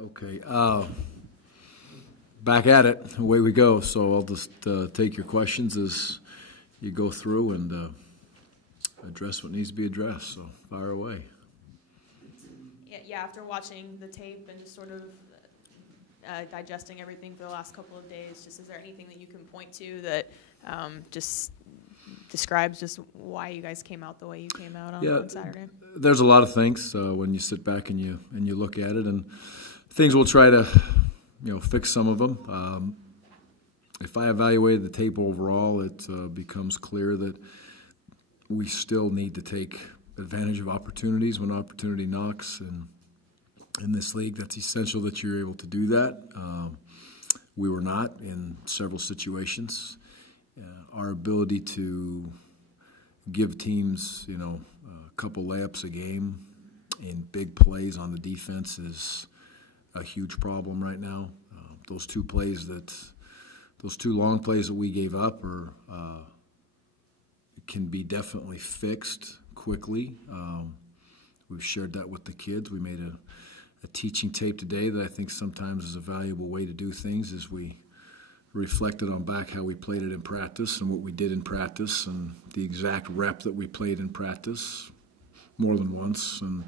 Okay, back at it. Away we go. So I'll just take your questions as you go through and address what needs to be addressed. So fire away. Yeah, after watching the tape and just sort of digesting everything for the last couple of days, just is there anything that you can point to that just describes just why you guys came out the way you came out on Saturday? There's a lot of things when you sit back and you look at it, and things we'll try to fix some of them. If I evaluated the tape overall, it becomes clear that we still need to take advantage of opportunities when opportunity knocks, and in this league, that's essential that you're able to do that. We were not in several situations. Our ability to give teams, a couple layups a game in big plays on the defense is a huge problem right now. Those two long plays that we gave up can be definitely fixed quickly. We've shared that with the kids. We made a teaching tape today that I think sometimes is a valuable way to do things, is we reflected on back how we played it in practice and what we did in practice and the exact rep that we played in practice more than once, and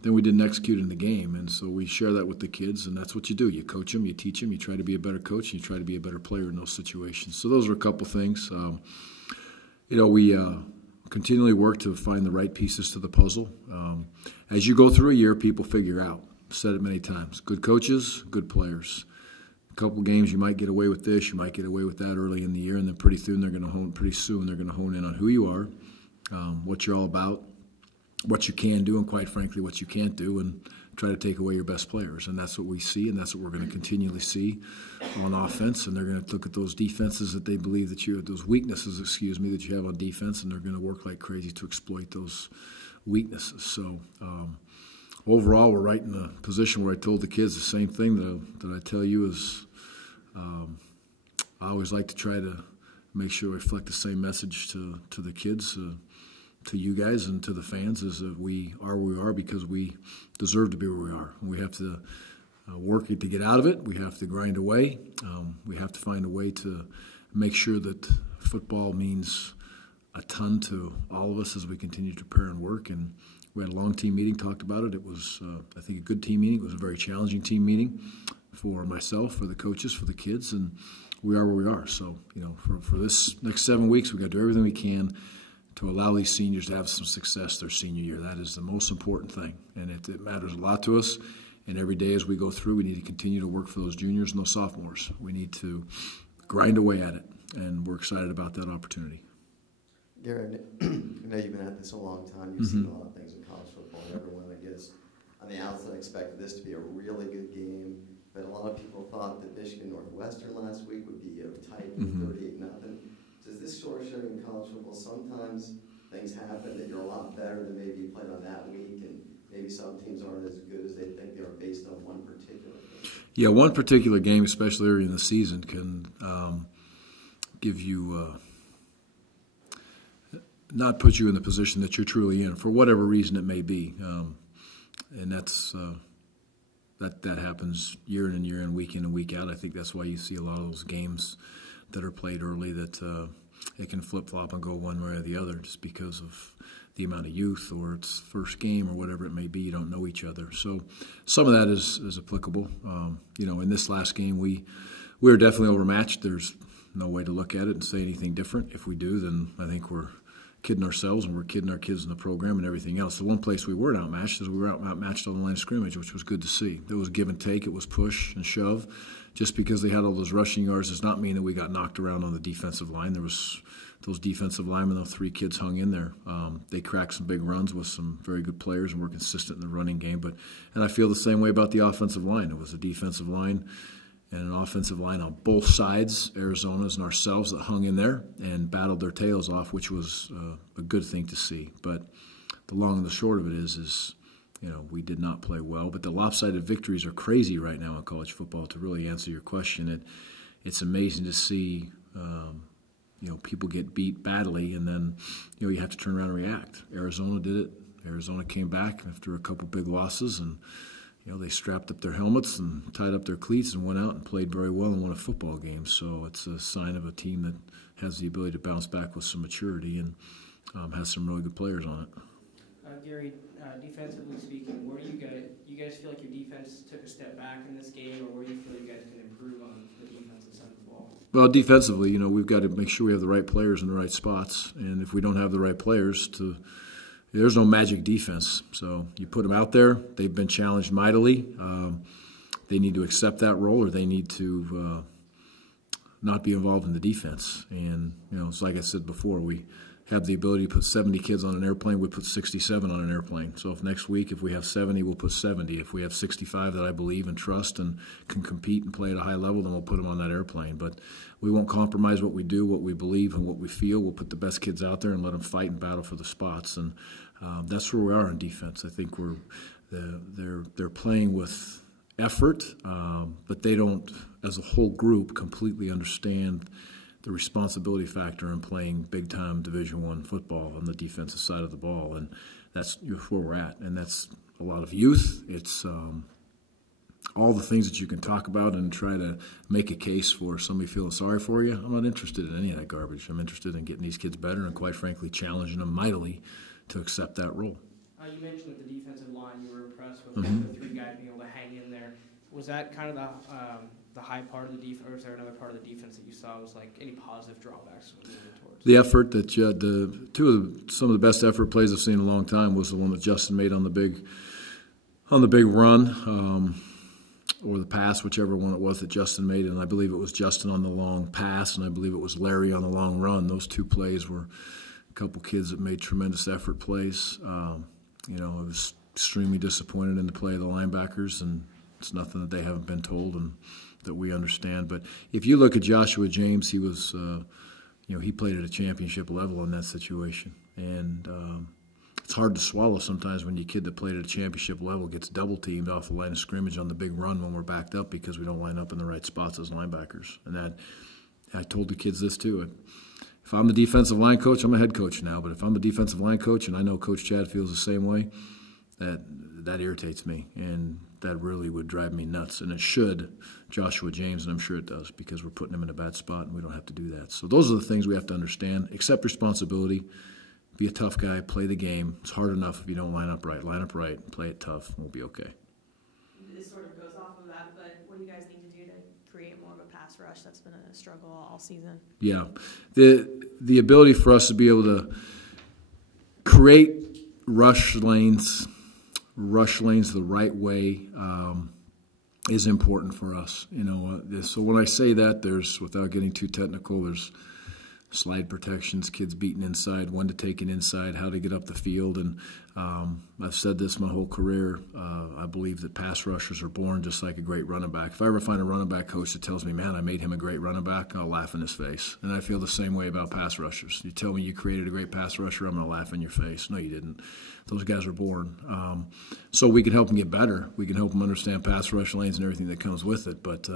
then we didn't execute in the game. And so we share that with the kids, and that's what you do. You coach them, you teach them, you try to be a better coach, and you try to be a better player in those situations. So those are a couple things. We continually work to find the right pieces to the puzzle. As you go through a year, people figure out. I've said it many times. Good coaches, good players. A couple games you might get away with this, you might get away with that early in the year, and then pretty soon they're going to hone in on who you are, what you're all about, what you can do, and quite frankly what you can't do, and try to take away your best players. And that's what we see, and that's what we're going to continually see on offense. And they're going to look at those defenses that they believe that those weaknesses, that you have on defense, and they're going to work like crazy to exploit those weaknesses. So overall, we're right in a position where I told the kids the same thing that I tell you is I always like to try to make sure I reflect the same message to the kids, to you guys, and to the fans, is that we are where we are because we deserve to be where we are. And we have to work to get out of it. We have to grind away. We have to find a way to make sure that football means a ton to all of us as we continue to prepare and work. And we had a long team meeting, talked about it. It was, I think, a good team meeting. It was a very challenging team meeting for myself, for the coaches, for the kids, and we are where we are. So, for this next 7 weeks, we've got to do everything we can to allow these seniors to have some success their senior year. That is the most important thing, and it matters a lot to us. And every day as we go through, we need to continue to work for those juniors and those sophomores. We need to grind away at it, and we're excited about that opportunity. Gary, I know you've been at this a long time. You've seen a lot of things in college football, and everyone, I guess, on the outside expected this to be a really good game. But a lot of people thought that Michigan Northwestern last week would be tight, 38-0. Does this sort of show in college football sometimes things happen that you're a lot better than maybe you played on that week, and maybe some teams aren't as good as they think they are based on one particular game? Yeah, one particular game, especially early in the season, can give you not put you in the position that you're truly in for whatever reason it may be, and that's that happens year in and year in, week in and week out. I think that's why you see a lot of those games that are played early that it can flip-flop and go one way or the other just because of the amount of youth or its first game or whatever it may be. You don't know each other. So some of that is applicable. In this last game, we were definitely overmatched. There's no way to look at it and say anything different. If we do, then I think we're kidding ourselves, and we're kidding our kids in the program and everything else. The one place we weren't outmatched is we were outmatched on the line of scrimmage, which was good to see. It was give and take. It was push and shove. Just because they had all those rushing yards does not mean that we got knocked around on the defensive line. There was those defensive linemen, those 3 kids hung in there. They cracked some big runs with some very good players and were consistent in the running game. And I feel the same way about the offensive line. It was a defensive line and an offensive line on both sides, Arizona's and ourselves, that hung in there and battled their tails off, which was a good thing to see. But the long and the short of it is we did not play well. But the lopsided victories are crazy right now in college football. To really answer your question, it's amazing to see people get beat badly, and then you have to turn around and react. Arizona did it. Arizona came back after a couple big losses, and they strapped up their helmets and tied up their cleats and went out and played very well and won a football game. So it's a sign of a team that has the ability to bounce back with some maturity and has some really good players on it. Gary, defensively speaking, where do you guys feel like your defense took a step back in this game, or where do you feel you guys can improve on the defensive side of the ball? Well, defensively, we've got to make sure we have the right players in the right spots, and if we don't have the right players, there's no magic defense. So you put them out there. They've been challenged mightily. They need to accept that role, or they need to not be involved in the defense. And it's like I said before, we have the ability to put 70 kids on an airplane. We put 67 on an airplane. So if next week, if we have 70, we'll put 70. If we have 65 that I believe and trust and can compete and play at a high level, then we'll put them on that airplane. But we won't compromise what we do, what we believe, and what we feel. We'll put the best kids out there and let them fight and battle for the spots. And that's where we are in defense. I think they're playing with effort, but they don't, as a whole group, completely understand the responsibility factor in playing big-time Division I football on the defensive side of the ball, and that's where we're at. And that's a lot of youth. It's all the things that you can talk about and try to make a case for somebody feeling sorry for you. I'm not interested in any of that garbage. I'm interested in getting these kids better and, quite frankly, challenging them mightily to accept that role. You mentioned that the defensive line, you were impressed with the three guys being able to hang in there. Was that kind of the high part of the defense, or was there another part of the defense that you saw was like any positive drawbacks towards? The effort that some of the best effort plays I've seen in a long time was the one that Justin made on the big run, or the pass, whichever one it was that Justin made, and I believe it was Justin on the long pass, and I believe it was Larry on the long run. Those two plays were a couple kids that made tremendous effort plays. I was extremely disappointed in the play of the linebackers, and it's nothing that they haven't been told and that we understand. But if you look at Joshua James, he was, he played at a championship level in that situation. And it's hard to swallow sometimes when your kid that played at a championship level gets double-teamed off the line of scrimmage on the big run when we're backed up because we don't line up in the right spots as linebackers. And that, I told the kids this too. If I'm the defensive line coach, I'm a head coach now, but if I'm the defensive line coach, and I know Coach Chad feels the same way, that irritates me, and that really would drive me nuts. And it should Joshua James, and I'm sure it does, because we're putting him in a bad spot, and we don't have to do that. So those are the things we have to understand. Accept responsibility. Be a tough guy. Play the game. It's hard enough if you don't line up right. Line up right. Play it tough, and we'll be okay. This sort of goes off of that, but what do you guys need to do to create more of a pass rush? That's been a struggle all season. Yeah. The ability for us to be able to create rush lanes the right way is important for us. So when I say that, without getting too technical, there's slide protections, kids beating inside, when to take it inside, how to get up the field. And I've said this my whole career. I believe that pass rushers are born just like a great running back. If I ever find a running back coach that tells me, man, I made him a great running back, I'll laugh in his face. And I feel the same way about pass rushers. You tell me you created a great pass rusher, I'm going to laugh in your face. No, you didn't. Those guys are born. So we can help them get better. We can help them understand pass rush lanes and everything that comes with it. But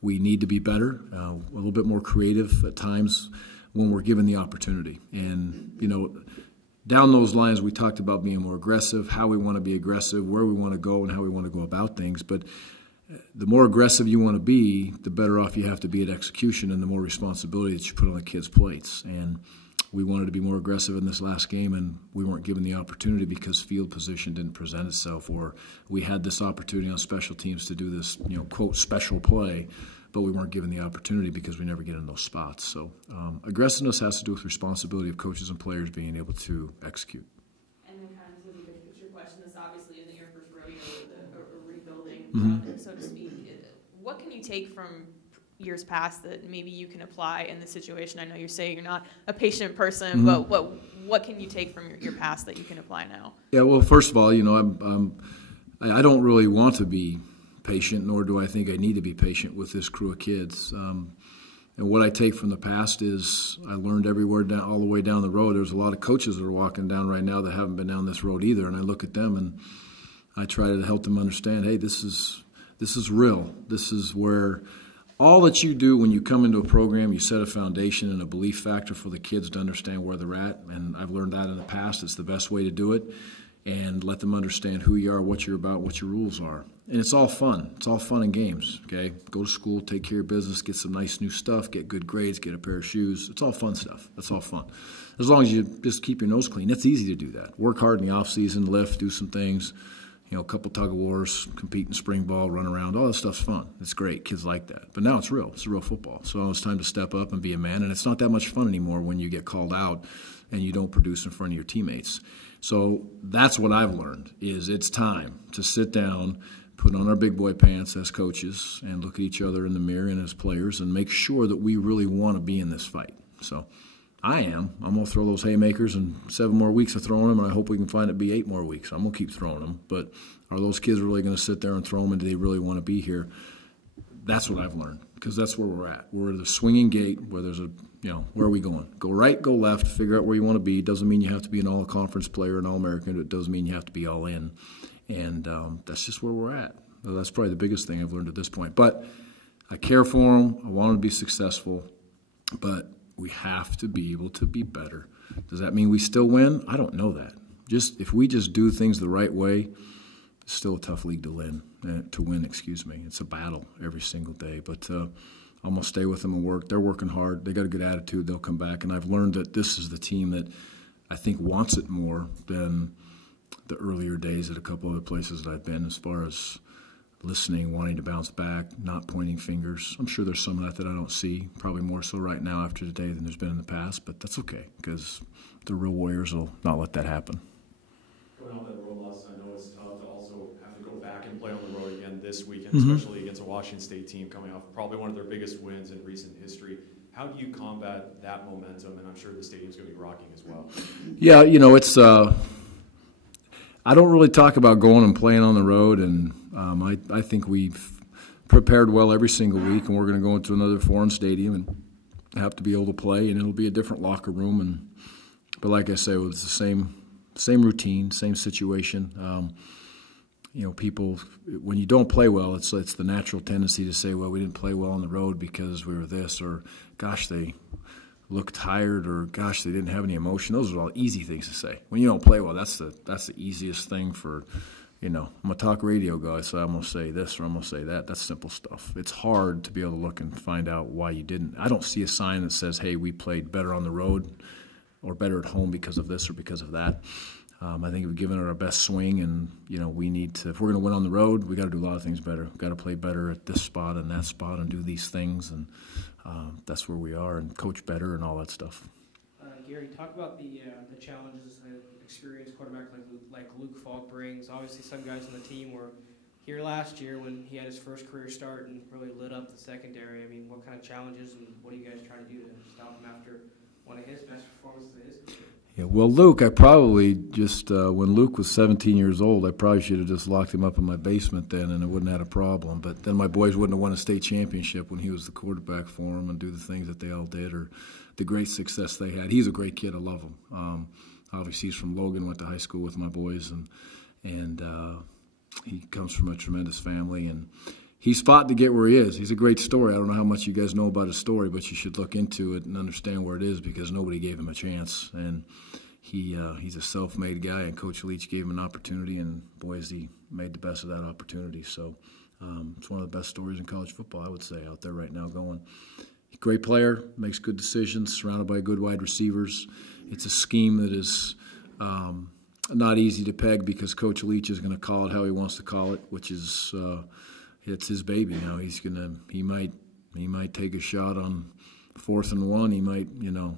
we need to be better, a little bit more creative at times when we're given the opportunity. And, down those lines, we talked about being more aggressive, how we want to be aggressive, where we want to go, and how we want to go about things. But the more aggressive you want to be, the better off you have to be at execution and the more responsibility that you put on the kids' plates. And we wanted to be more aggressive in this last game, and we weren't given the opportunity because field position didn't present itself, or we had this opportunity on special teams to do this, quote, special play, but we weren't given the opportunity because we never get in those spots. So aggressiveness has to do with responsibility of coaches and players being able to execute. And then kind of as a big picture question, this obviously isn't your first rodeo with a rebuilding project, so to speak. What can you take from years past that maybe you can apply in this situation? I know you're saying you're not a patient person, but what can you take from your past that you can apply now? Yeah, well, first of all, I don't really want to be patient, nor do I think I need to be patient with this crew of kids. And what I take from the past is I learned everywhere down, all the way down the road. There's a lot of coaches that are walking down right now that haven't been down this road either, and I look at them and I try to help them understand, hey, this is real. This is where all that you do when you come into a program, you set a foundation and a belief factor for the kids to understand where they're at, and I've learned that in the past. It's the best way to do it, and let them understand who you are, what you're about, what your rules are. And it's all fun. It's all fun and games, okay? Go to school, take care of business, get some nice new stuff, get good grades, get a pair of shoes. It's all fun stuff. That's all fun. As long as you just keep your nose clean, it's easy to do that. Work hard in the off season, lift, do some things, a couple tug of wars, compete in spring ball, run around. All that stuff's fun. It's great. Kids like that. But now it's real. It's real football. So it's time to step up and be a man. And it's not that much fun anymore when you get called out and you don't produce in front of your teammates. So that's what I've learned is it's time to sit down, put on our big boy pants as coaches and look at each other in the mirror and as players and make sure that we really want to be in this fight. So I'm going to throw those haymakers and 7 more weeks of throwing them, and I hope we can find it be 8 more weeks. I'm going to keep throwing them. But are those kids really going to sit there and throw them, and do they really want to be here? That's what I've learned because that's where we're at. We're at the swinging gate where there's a, where are we going? Go right, go left, figure out where you want to be. Doesn't mean you have to be an all-conference player, an all-American. It doesn't mean you have to be all in. And that's just where we're at. That's probably the biggest thing I've learned at this point. But I care for them. I want them to be successful. But we have to be able to be better. Does that mean we still win? I don't know that. If we just do things the right way, it's still a tough league to win. It's a battle every single day. But I'm going to stay with them and work. They're working hard. They got a good attitude. They'll come back. And I've learned that this is the team that I think wants it more than the earlier days at a couple other places that I've been as far as listening, wanting to bounce back, not pointing fingers. I'm sure there's some of that I don't see, probably more so right now after today than there's been in the past, but that's okay because the real Warriors will not let that happen. Going off that road loss, I know it's tough to also have to go back and play on the road again this weekend, especially against a Washington State team coming off probably one of their biggest wins in recent history. How do you combat that momentum? And I'm sure the stadium's going to be rocking as well. Yeah, it's I don't really talk about going and playing on the road, and I think we've prepared well every single week, and we're going to go into another foreign stadium and have to be able to play, and it'll be a different locker room. But like I say, it's the same routine, same situation. People, when you don't play well, it's the natural tendency to say, well, we didn't play well on the road because we were this, or gosh, they look tired, or gosh, they didn't have any emotion. Those are all easy things to say. When you don't play well, that's the easiest thing for, I'm a talk radio guy, so I'm going to say this or I'm going to say that. That's simple stuff. It's hard to be able to look and find out why you didn't. I don't see a sign that says, hey, we played better on the road or better at home because of this or because of that. I think we've given it our best swing, and, we need to, if we're going to win on the road, we got to do a lot of things better. We've got to play better at this spot and that spot and do these things, and that's where we are, and coach better and all that stuff. Gary, talk about the challenges an experienced quarterback like Luke Falk brings. Obviously, some guys on the team were here last year when he had his first career start and really lit up the secondary. I mean, what kind of challenges and what are you guys trying to do to stop him after one of his best performances of his career? Yeah, well, Luke, I probably just, when Luke was 17 years old, I probably should have just locked him up in my basement then, and it wouldn't have had a problem. But then my boys wouldn't have won a state championship when he was the quarterback for them and do the things that they all did or the great success they had. He's a great kid. I love him. Obviously, he's from Logan, went to high school with my boys, and he comes from a tremendous family. And he's fought to get where he is. He's a great story. I don't know how much you guys know about his story, but you should look into it and understand where it is because nobody gave him a chance. And he's a self-made guy, and Coach Leach gave him an opportunity, and boys, he made the best of that opportunity. So it's one of the best stories in college football, I would say, out there right now going. Great player, makes good decisions, surrounded by good wide receivers. It's a scheme that is not easy to peg because Coach Leach is going to call it how he wants to call it, which is it's his baby now. He might take a shot on 4th and 1. He might,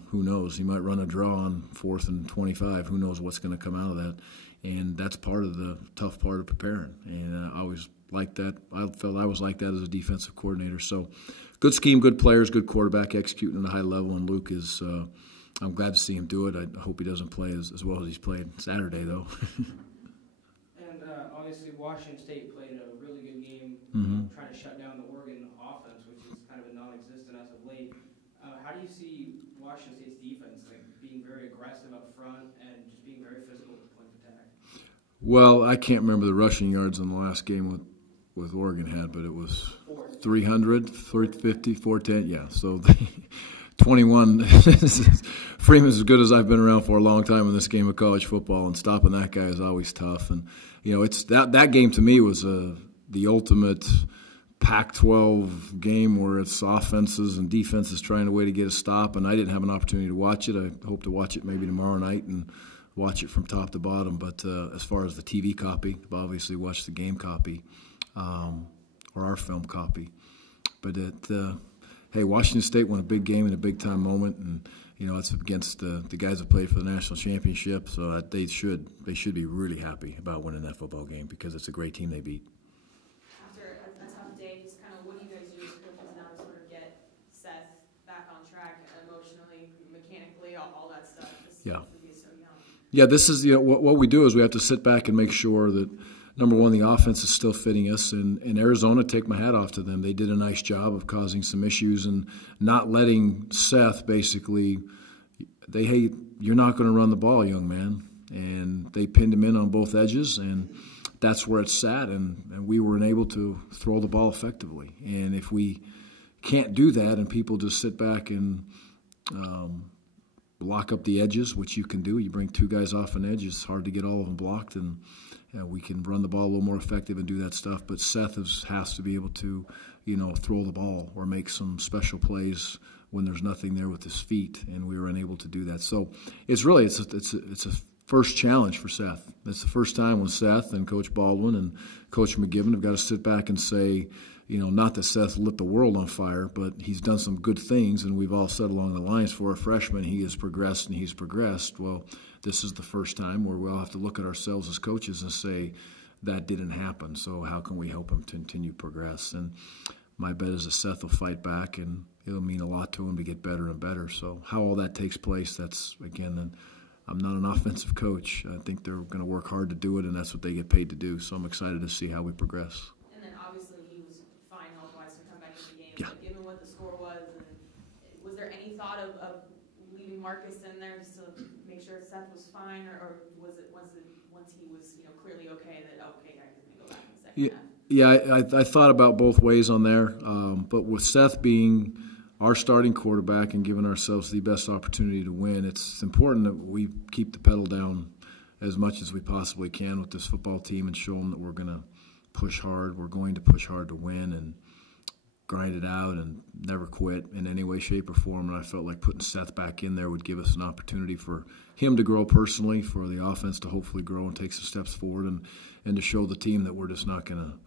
who knows? He might run a draw on 4th and 25. Who knows what's going to come out of that? And that's part of the tough part of preparing. And I always liked that. I felt I was like that as a defensive coordinator. So good scheme, good players, good quarterback, executing at a high level. And Luke is, I'm glad to see him do it. I hope he doesn't play as well as he's played Saturday, though. And obviously Washington State played a really good game trying to shut down the Oregon offense, which is kind of a non-existent as of late. How do you see Washington State's defense being very aggressive up front and just being very physical at the point of attack? Well, I can't remember the rushing yards in the last game with Oregon had, but it was 300, 450, 410. Yeah, so 21. Freeman's as good as I've been around for a long time in this game of college football, and stopping that guy is always tough. And it's that game to me was the ultimate Pac-12 game where it's offenses and defenses trying a way to get a stop, and I didn't have an opportunity to watch it. I hope to watch it maybe tomorrow night and watch it from top to bottom. But as far as the TV copy, I've obviously watched the game copy or our film copy. But hey, Washington State won a big game in a big-time moment, and it's against the guys that played for the national championship, so they should be really happy about winning that football game because it's a great team they beat. After a tough day, just kind of what do you guys do as coaches now to sort of get Seth back on track emotionally, mechanically, all that stuff? Yeah. He's so young. Yeah, this is what we do is we have to sit back and make sure that, number one, the offense is still fitting us. And in Arizona, take my hat off to them. They did a nice job of causing some issues and not letting Seth basically, hey, you're not going to run the ball, young man. And they pinned him in on both edges, and that's where it's sat. And we were unable to throw the ball effectively. And if we can't do that and people just sit back and block up the edges, which you can do, you bring two guys off an edge, it's hard to get all of them blocked, and we can run the ball a little more effective and do that stuff. But Seth has to be able to, throw the ball or make some special plays when there's nothing there with his feet, and we were unable to do that. So it's a first challenge for Seth. It's the first time when Seth and Coach Baldwin and Coach McGibbon have got to sit back and say, not that Seth lit the world on fire, but he's done some good things, and we've all said along the lines for a freshman he has progressed and he's progressed. Well, this is the first time where we'll have to look at ourselves as coaches and say that didn't happen, so how can we help him to continue to progress? And my bet is that Seth will fight back, and it'll mean a lot to him to get better and better. So how all that takes place, that's, again, I'm not an offensive coach. I think they're going to work hard to do it, and that's what they get paid to do. So I'm excited to see how we progress. And then obviously he was fine health-wise to come back in the game. Yeah. But given what the score was, and was there any thought of leaving Marcus in there just to make sure Seth was fine, or was it once he was clearly okay that okay, I can go back in the second half? Yeah, I thought about both ways on there, but with Seth being our starting quarterback and giving ourselves the best opportunity to win, it's important that we keep the pedal down as much as we possibly can with this football team and show them that we're going to push hard. We're going to push hard to win and grind it out and never quit in any way, shape, or form. And I felt like putting Seth back in there would give us an opportunity for him to grow personally, for the offense to hopefully grow and take some steps forward, and to show the team that we're just not going to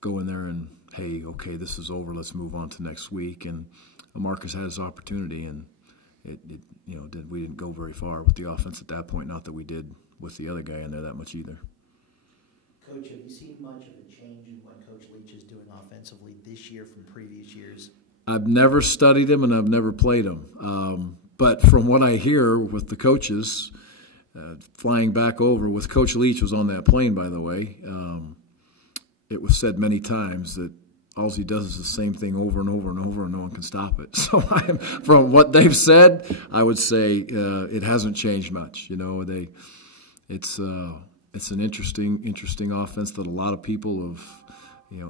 go in there and, hey, okay, this is over, let's move on to next week. And Marcus had his opportunity, and we didn't go very far with the offense at that point. Not that we did with the other guy in there that much either. Coach, have you seen much of a change in what Coach Leach is doing offensively this year from previous years? I've never studied him and I've never played him. But from what I hear with the coaches, flying back over with Coach Leach was on that plane, by the way. It was said many times that all he does is the same thing over and over and over, and no one can stop it. So from what they've said, I would say it hasn't changed much. It's an interesting offense that a lot of people have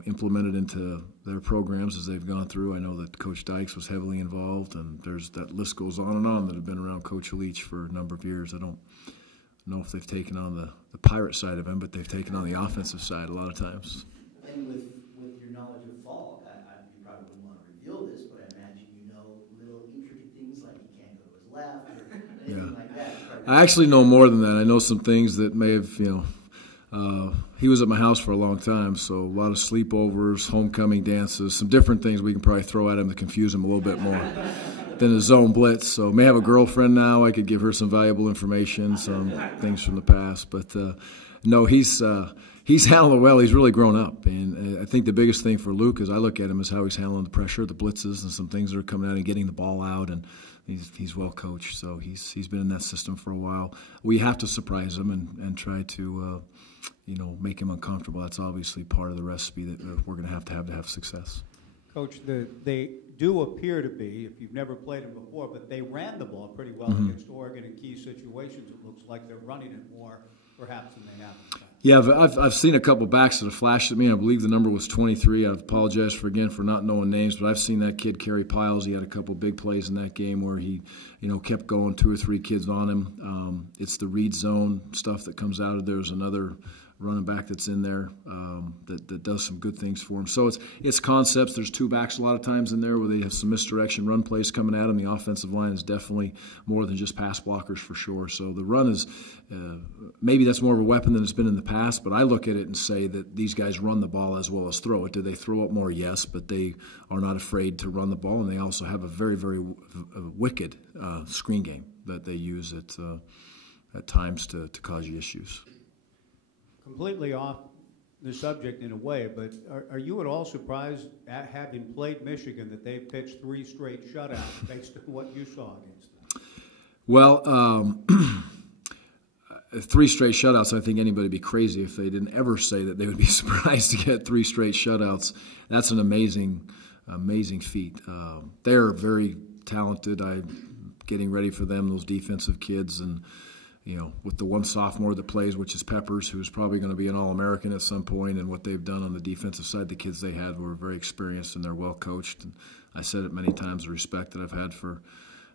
implemented into their programs as they've gone through. I know that Coach Dykes was heavily involved, and that list goes on and on that have been around Coach Leach for a number of years. I don't know if they've taken on the pirate side of him, but they've taken on the offensive side a lot of times. And with your knowledge of Falk, you probably wouldn't want to reveal this, but I imagine little intricate things like he can't go to his left or anything like that. I actually know more than that. I know some things that may have, he was at my house for a long time, so a lot of sleepovers, homecoming dances, some different things we can probably throw at him to confuse him a little bit more than a zone blitz. So may have a girlfriend now. I could give her some valuable information, some things from the past. But no, he's handled it well. He's really grown up. And I think the biggest thing for Luke, as I look at him, is how he's handling the pressure, the blitzes, and some things that are coming out and getting the ball out. And he's well coached, so he's been in that system for a while. We have to surprise him and try to make him uncomfortable. That's obviously part of the recipe that we're going to have success. Coach, they do appear to be, if you've never played them before, but they ran the ball pretty well against Oregon in key situations. It looks like they're running it more, perhaps, than they have in the past. Yeah, I've seen a couple backs that have flashed at me. I believe the number was 23. I apologize for not knowing names, but I've seen that kid carry piles. He had a couple big plays in that game where he, kept going, 2 or 3 kids on him. It's the read zone stuff that comes out of there. There's another running back that's in there that does some good things for them. So it's concepts. There's two backs a lot of times in there where they have some misdirection run plays coming at them. The offensive line is definitely more than just pass blockers for sure. So the run is maybe that's more of a weapon than it's been in the past, but I look at it and say that these guys run the ball as well as throw it. Do they throw it more? Yes, but they are not afraid to run the ball, and they also have a very, very wicked screen game that they use at times to cause you issues. Completely off the subject in a way, but are you at all surprised, at having played Michigan, that they pitched 3 straight shutouts based on what you saw against them? Well, 3 straight shutouts, I think anybody would be crazy if they didn't ever say that they would be surprised to get 3 straight shutouts. That's an amazing feat. They're very talented. I'm getting ready for them, those defensive kids, and with the one sophomore that plays, which is Peppers, who's probably going to be an All-American at some point, and what they've done on the defensive side, the kids they had were very experienced and they're well coached. And I said it many times, the respect that I've had for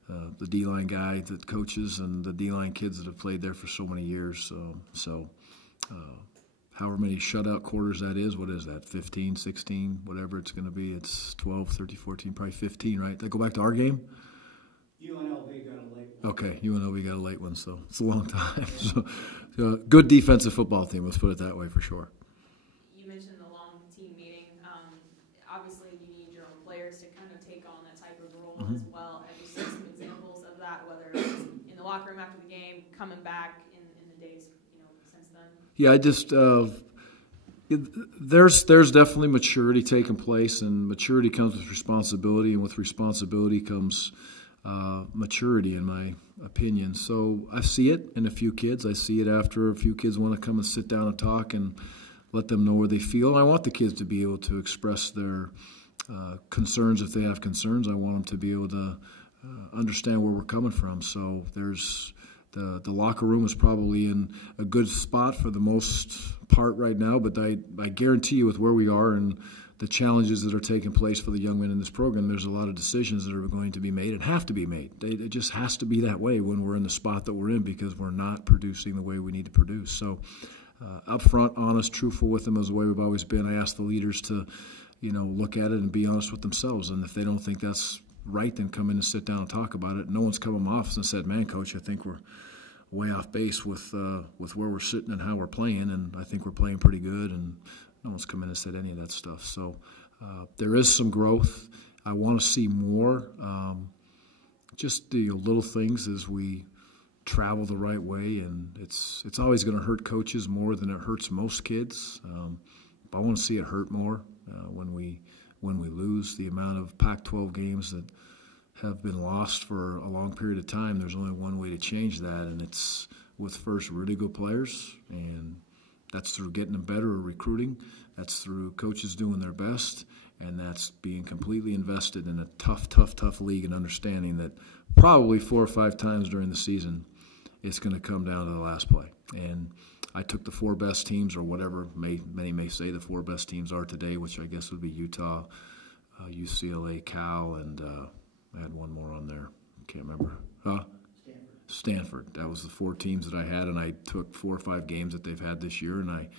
the D-line guy that coaches and the D-line kids that have played there for so many years. However many shutout quarters that is, what is that, 15, 16, whatever it's going to be. It's 12, 13, 14, probably 15, right? They go back to our game? UNLV got a late one. Okay, UNLV got a late one, so it's a long time. So, good defensive football team, let's put it that way for sure. You mentioned the long team meeting. Obviously, you need your own players to kind of take on that type of role as well. Have you seen some examples of that, whether it's in the locker room after the game, coming back in the days since then? Yeah, I just there's definitely maturity taking place, and maturity comes with responsibility, and with responsibility comes maturity, in my opinion. So I see it in a few kids. I see it after a few kids want to come and sit down and talk and let them know where they feel. And I want the kids to be able to express their concerns if they have concerns. I want them to be able to understand where we're coming from. So there's the locker room is probably in a good spot for the most part right now, but I guarantee you with where we are and the challenges that are taking place for the young men in this program, there's a lot of decisions that are going to be made and have to be made. It just has to be that way when we're in the spot that we're in, because we're not producing the way we need to produce. So upfront, honest, truthful with them is the way we've always been. I ask the leaders to, look at it and be honest with themselves. And if they don't think that's right, then come in and sit down and talk about it. No one's come in my office and said, man, Coach, I think we're way off base with where we're sitting and how we're playing, and I think we're playing pretty good, and no one's come in and said any of that stuff. So there is some growth. I want to see more. Just the little things as we travel the right way, and it's always going to hurt coaches more than it hurts most kids. But I want to see it hurt more when we lose. The amount of Pac-12 games that have been lost for a long period of time, there's only one way to change that, and it's with first really good players, and that's through getting them better or recruiting. That's through coaches doing their best, and that's being completely invested in a tough league and understanding that probably 4 or 5 times during the season it's going to come down to the last play. And I took the 4 best teams, or whatever many may say the 4 best teams are today, which I guess would be Utah, UCLA, Cal, and I had one more on there. Can't remember. Stanford. That was the 4 teams that I had, and I took 4 or 5 games that they've had this year, and I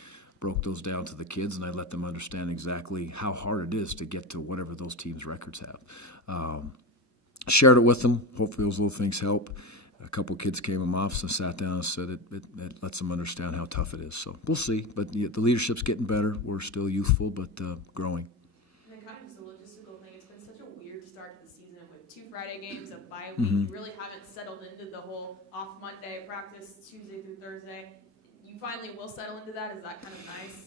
broke those down to the kids, and I let them understand exactly how hard it is to get to whatever those teams' records have. Shared it with them. Hopefully those little things help. A couple kids came in my office and sat down and said it lets them understand how tough it is. So we'll see. But the leadership's getting better. We're still youthful, but growing. And then kind of just a logistical thing. It's been such a weird start to the season with 2 Friday games, a bye week. You really haven't settled into the whole off Monday, practice Tuesday through Thursday. You finally will settle into that? Is that kind of nice?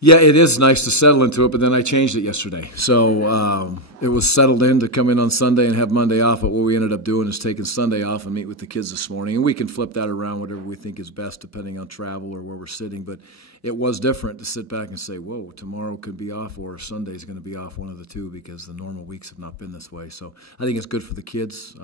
Yeah, it is nice to settle into it, but then I changed it yesterday. So it was settled in to come in on Sunday and have Monday off, but what we ended up doing is taking Sunday off and meet with the kids this morning. And we can flip that around whatever we think is best depending on travel or where we're sitting. But it was different to sit back and say, whoa, tomorrow could be off or Sunday's going to be off, one of the two, because the normal weeks have not been this way. So I think it's good for the kids.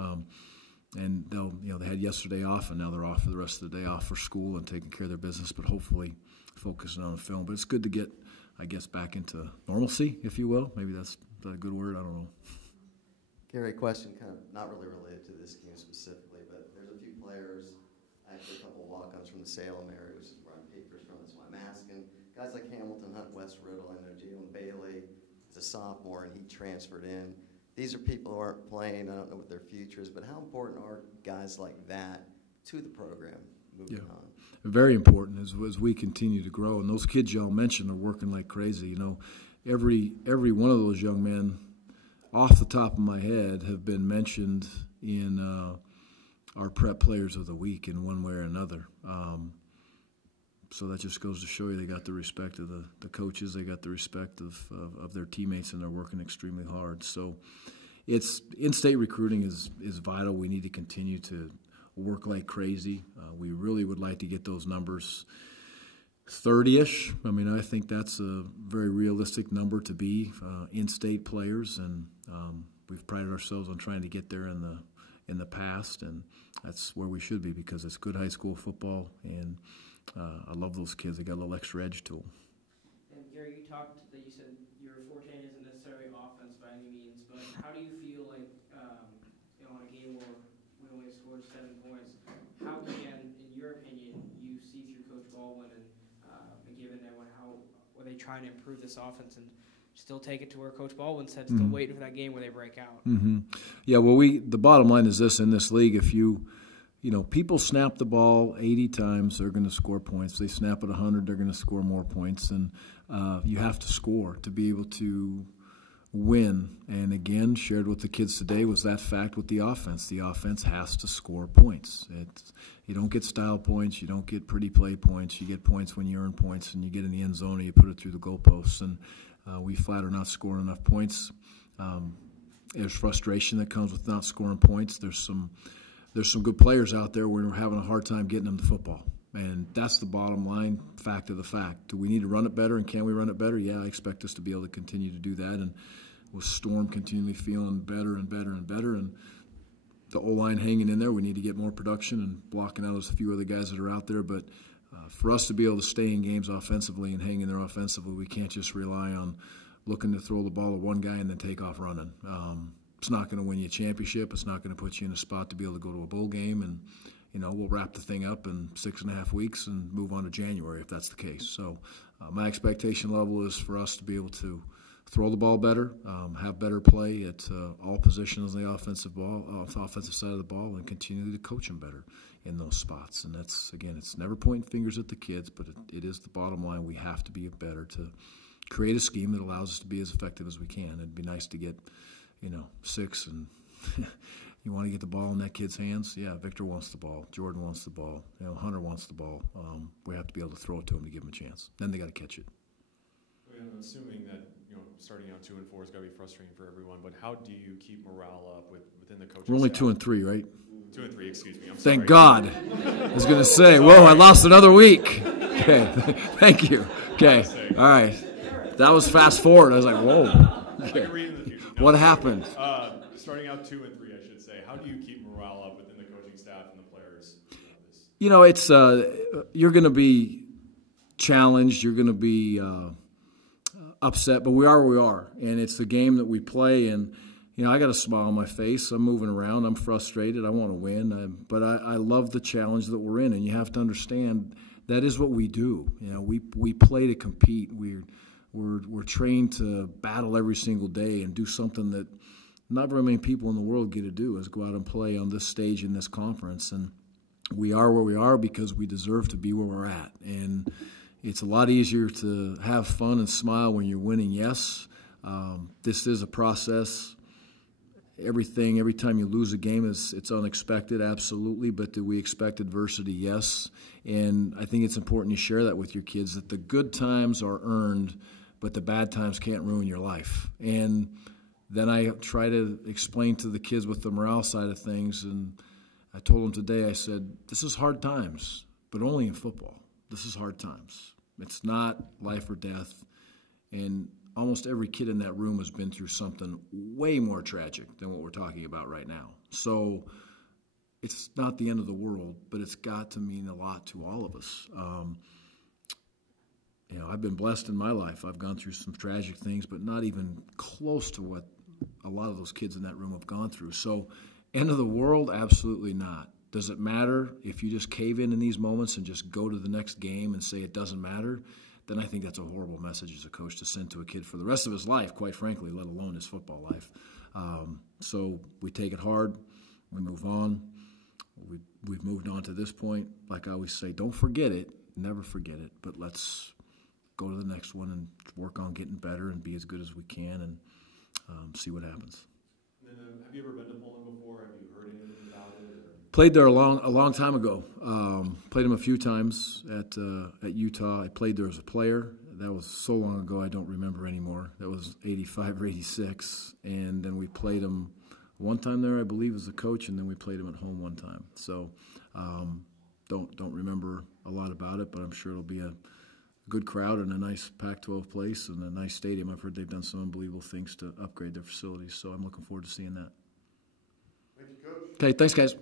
And they had yesterday off, and now they're off for the rest of the day off for school and taking care of their business, but hopefully focusing on the film. But it's good to get, I guess, back into normalcy, if you will. Maybe that's a good word. I don't know. Gary, question kind of not really related to this game specifically, but there's a few players, actually a couple of walk-ons from the Salem area, which is where I'm Beavers from, that's why I'm asking. guys like Hamilton, Hunt, West Riddle, I know Jalen Bailey is a sophomore and he transferred in. These are people who aren't playing. I don't know what their future is, but how important are guys like that to the program moving on? Very important as we continue to grow. And those kids y'all mentioned are working like crazy. You know, every one of those young men, off the top of my head, have been mentioned in our prep players of the week in one way or another. So that just goes to show you they got the respect of the coaches, they got the respect of their teammates, and they're working extremely hard. So it's in-state recruiting is vital. We need to continue to work like crazy. We really would like to get those numbers 30-ish. I mean, I think that's a very realistic number to be in-state players, and we've prided ourselves on trying to get there in the past, and that's where we should be because it's good high school football, and I love those kids. They got a little extra edge to them. And Gary, you talked that you said your forte isn't necessarily offense by any means, but how do you feel like, on a game where we only scored 7 points, how can, in your opinion, you see through Coach Baldwin and given everyone, how are they trying to improve this offense and still take it to where Coach Baldwin said, still waiting for that game where they break out? Yeah, well, the bottom line is this: in this league, if people snap the ball 80 times, they're going to score points. They snap it 100, they're going to score more points. And you have to score to be able to win. And again, shared with the kids today was that fact with the offense. The offense has to score points. You don't get style points. You don't get pretty play points. You get points when you earn points and you get in the end zone and you put it through the goalposts. And we flat are not scoring enough points. There's frustration that comes with not scoring points. There's some good players out there where we're having a hard time getting them the football. And that's the bottom line fact of the fact. Do we need to run it better, and can we run it better? Yeah, I expect us to be able to continue to do that. And with Storm continually feeling better and better and better, and the O-line hanging in there, we need to get more production and blocking out those few other guys that are out there. But for us to be able to stay in games offensively and hang in there offensively, we can't just rely on looking to throw the ball to one guy and then take off running. It's not going to win you a championship. It's not going to put you in a spot to be able to go to a bowl game. And, we'll wrap the thing up in 6.5 weeks and move on to January if that's the case. So my expectation level is for us to be able to throw the ball better, have better play at all positions on the offensive side of the ball, and continue to coach them better in those spots. And that's, again, it's never pointing fingers at the kids, but it is the bottom line. We have to be better to create a scheme that allows us to be as effective as we can. It'd be nice to get 6 and you want to get the ball in that kid's hands. Yeah, Victor wants the ball. Jordan wants the ball. Hunter wants the ball. We have to be able to throw it to him to give him a chance. Then they got to catch it. I'm assuming that starting out 2 and 4 has got to be frustrating for everyone. But how do you keep morale up within the coaching staff? We're only 2 and 3, right? 2 and 3. Excuse me. Thank God. I was going to say, whoa, I lost another week. Okay, thank you. Okay, all right. That was fast forward. I was like, whoa. Okay. What happened? Starting out 2 and 3, I should say. How do you keep morale up within the coaching staff and the players? It's you're going to be challenged. You're going to be upset, but we are where we are, and it's the game that we play. And I got a smile on my face. I'm moving around. I'm frustrated. I want to win, but I love the challenge that we're in. And you have to understand that is what we do. We play to compete. We're trained to battle every single day and do something that not very many people in the world get to do, is go out and play on this stage in this conference. And we are where we are because we deserve to be where we're at. And it's a lot easier to have fun and smile when you're winning, yes. This is a process. Every time you lose a game, it's unexpected, absolutely. But do we expect adversity? Yes. And I think it's important you share that with your kids, that the good times are earned, but the bad times can't ruin your life. And then I try to explain to the kids with the morale side of things, and I told them today, I said, this is hard times, but only in football. This is hard times. It's not life or death. And almost every kid in that room has been through something way more tragic than what we're talking about right now. So it's not the end of the world, but it's got to mean a lot to all of us. I've been blessed in my life. I've gone through some tragic things, but not even close to what a lot of those kids in that room have gone through. So end of the world? Absolutely not. Does it matter if you just cave in these moments and just go to the next game and say it doesn't matter? then I think that's a horrible message as a coach to send to a kid for the rest of his life, quite frankly, let alone his football life. So we take it hard. We move on. We've moved on to this point. Like I always say, don't forget it. Never forget it. But let's go to the next one and work on getting better and be as good as we can and see what happens. And then, have you ever been to Pullman before? Have you heard anything about it? Or? Played there a long time ago. Played them a few times at Utah. I played there as a player. That was so long ago I don't remember anymore. That was 85 or 86. And then we played them one time there, I believe, as a coach, and then we played them at home one time. So don't remember a lot about it, but I'm sure it'll be a good crowd and a nice Pac-12 place and a nice stadium. I've heard they've done some unbelievable things to upgrade their facilities, so I'm looking forward to seeing that. Thank you, Coach. Okay, thanks, guys.